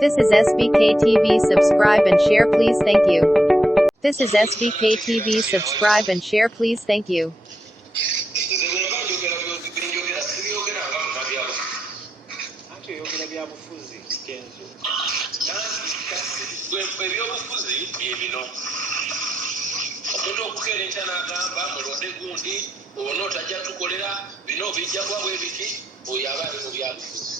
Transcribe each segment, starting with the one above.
This is SBK TV. Subscribe and share, please. Thank you. This is SBK TV. Subscribe and share, please. Thank you. Omuntu okukeerenta n'agamba mulonde gundi ono tajja tukolera bino bijja kuba bwe biti oyo aba ali mu byabufuzi.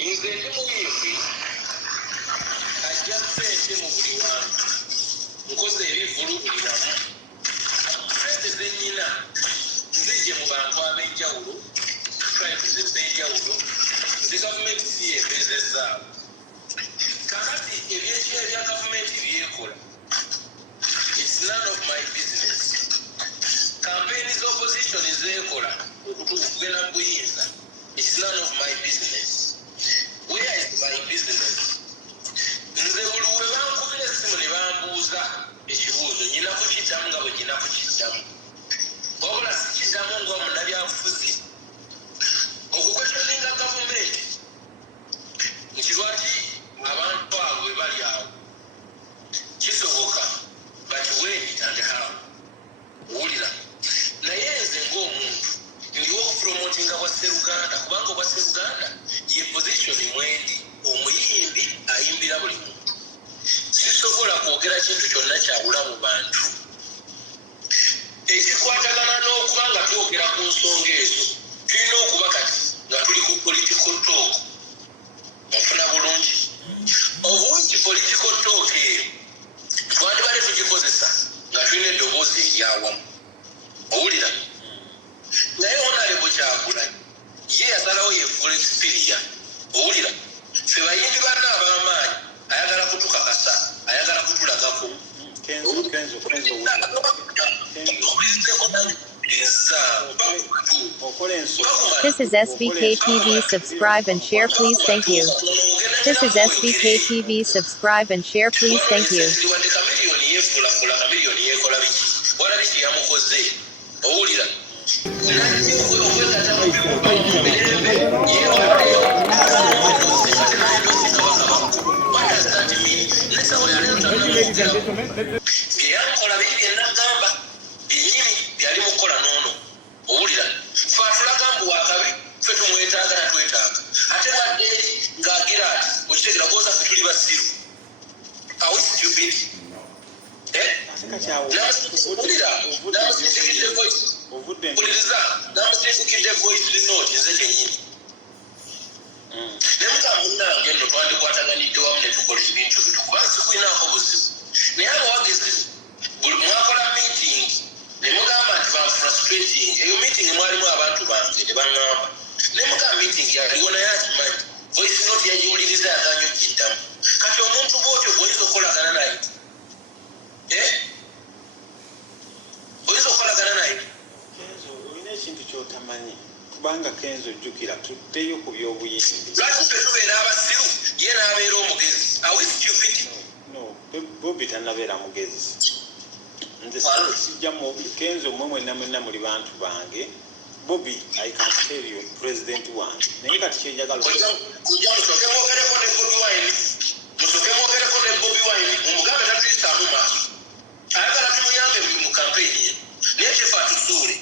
Nze ndi muyimbi ajja ssente mu buli wantu nkoze ebivulu buli wamu ssente ze nnyina nzijje mu bantu ab'enjawulo tribes ez'enjawulo nze gavumenti siyeebeezezaawo kakati ebyekiro ebya gavumenti byekola. It's none of my business. Campaign is opposition is ekola okugenda buyinza. It's none of my business. Where is my business? Nze buluwe bankubira essimu ne bambuuza ekibuuzo nyina kukiddamu nga bwe nyina kukiddamu. Wabula sikiddamu ng'omunnabyabufuzi. Okukwesyoninga gavumenti nti lwaki abantu abo bwe bali awo kisoboka. But when and how? Ulira. Naye nze ng'omuntu ndiwo okupromotinga bwa Sseruganda kubanga obwa Sseruganda ye position mwendi omuyimbi ayimbira buli muntu. Sisobola kwogera kintu kyonna kyawula mu bantu. Ekikwatagana n'okuba nga twogera ku nsonga ezo tulina okuba kati nga tuli ku political talk. Ofuna bulungi. Obungi political talk eyo twandibadde tugikozesa nga tulina eddoboozi eryawamu. Owulira? Naye onalebo Kyagulanyi ye yasalawo yefuula ekisipiriya. Owulira? Ffe bayimbi banna ab'amaanyi ayagala kutukakasa, ayagala kutulagako. This is SBK TV. Subscribe and share, please. Thank you. This is SBK TV. Subscribe and share, please. Thank you. Are we stupid? Voice note yajiwuliriza yaganyo kiddamu. Kati omuntu bw'otyo bw'oyinza okukolagana naye. Oyinza okukolagana naye. Kenzo, olina ekintu ky'otamanyi. Kubanga Kenzo jjukira tuddeyo ku by'obuyimbi. Lwaki ffe tubeera abasiru ye n'abeera omugezi? Are we stupid? No, Bobby tannabeera mugezi. Nze sijja mu Kenzo mmwe mwenna muli bantu bange. Bobby, I can tell you, President wange. Naye kati kyenjagala kujja musooke mwogereko ne Bobi Wine. Musooke mwogereko ne Bobi Wine. Mumugambe tatuyisaamu maaso. Ayagala tumuyambe mu kampeyini ye. Naye kyefe atusuule.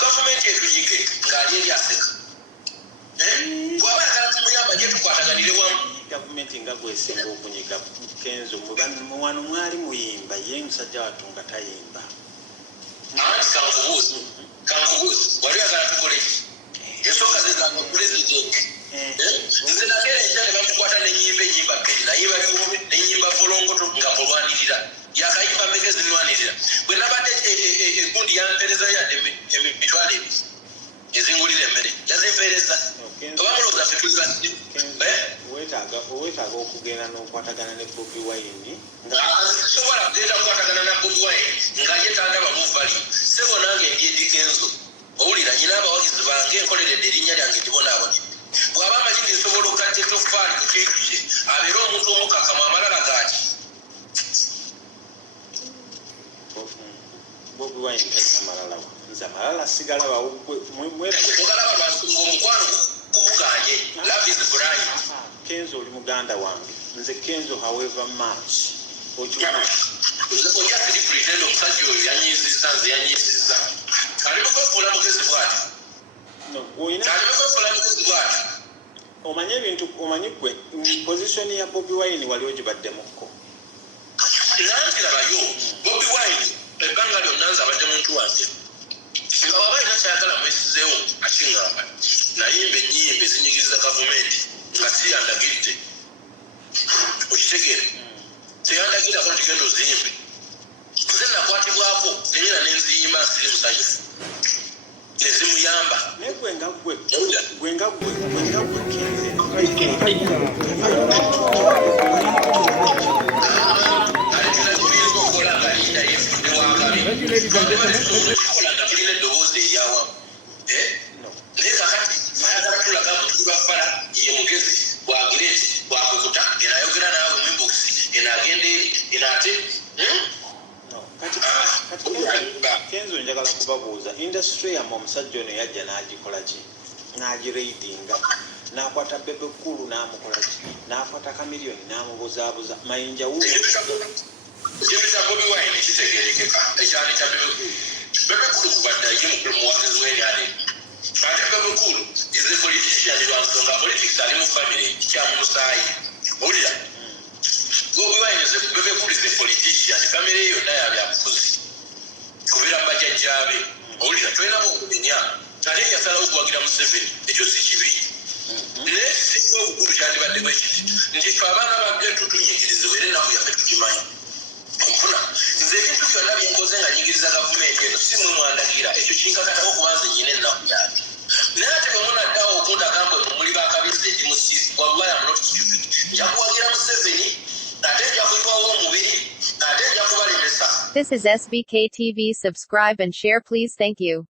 Gavumenti etunyike ng'ali eri aseka. Bw'aba ayagala tumuyamba gye tukwataganire wamu. Gavumenti nga bw'esinga okunyiga Kenzo wano mwali muyimba ye musajja wattu nga tayimba. Anti kankubuuza. Wali agala tukole ki? Ensooka zezanga pulezidenti. Nze nakeera enkya ne bamukwata n'ennyimba kkeri nayimba biwoobe n'ennyimba volongoto nga mulwanirira. Yakayimba mmeka ezinwanirira. Bwe nabadde egundi yampeereza yadde emitwalo ebiri ezingulira emmere. Yazimpeereza. Oba mulowooza ffe tuli basiru. Weetaaga okugenda n'okwatagana ne Bobi Wine. Sisobola kugenda kukwatagana na Bobi Wine nga ye tandaba muvali. Ssebo nange ndi Eddy Kenzo. Owulira nyina abawagizi bange enkoleredde erinnya lyange ndibonaabonedde. Bw'aba amanyi nsobola okugatta ettoffaali ku kintu kye abeere omuntu omukakamu amalala gaaki. Bobi Wine talina malala wa. Nze amalala sigala bawo. Mugalaba lwasunga omukwano gubuganye. Love is Kenzo oli muganda wange nze Kenzo however much okimanyi ojja kiri pretend omusajja oyo yanyiizizza nze yanyiizizza alime kwefuula mugezi bw'ati alime kwefuula mugezi bw'ati omanye ebintu omanyi gwe position ya Bobi Wine wali ogibaddemukko nanti labayo Bobi Wine ebbanga lyonna nze abadde muntu wange nga waba alina kyayagala mwesizeewo akiŋŋamba nayimba ennyimba ezinyigiriza gavumenti nga siyandagidde okitegeere teyandagirako nti genda oziyimbe nze nakwatibwako nenyina nenziyimba nsiri musanyufu nezimuyamba naye gwe nga gwe Kenzo kolanga tulina eddoboozi eryawamu naye kakati ayagala tulaga mutubafala ye mugezi bwagireti bwakukuta enayogera naawe muinboxi enagenda eri enate Kenzo njagala kubabuuza industry yamme omusajja ono yajja n'agikola ki n'agireidinga n'akwata Bebe Cool n'amukola ki n'akwata Chameleone n'amubuzaabuza mayinja ekintu kya Bobi Wine kitegerekeka ekyali kya Bebe Cool Bebe Cool kubadde ye mukulu muwagizi w'ebyali ate Bebe Cool is a politician lwansonga politics ali mu family kyamumusaayi owulira Bobi Wine Bebe Cool is a politician family yonna yabyabufuzi kubeera mbajjajjaabe owulira tolinamu okumenya ate yasalawo okuwagira Museveni ekyo si kibi naye singa obukulu kyandibadde bwe kiti nti fe abaana babye tutunyigirizibwa era ennaku yaffe tukimanyi onfuna nze ebintu byonna byenkoze nga nyigiriza gavumenti eno si mwe mwandagira ekyo kinkakatako kuba nze nyina ennaku yange naye ate bwe munaddawo okundaga mbwe muli bakabizi egimusizi wallahi am not stupid nja kuwagira Museveni ate nja kuyitwawo omubiri ate nja kubalemesa. This is SBK TV. Subscribe and share please. Thank you.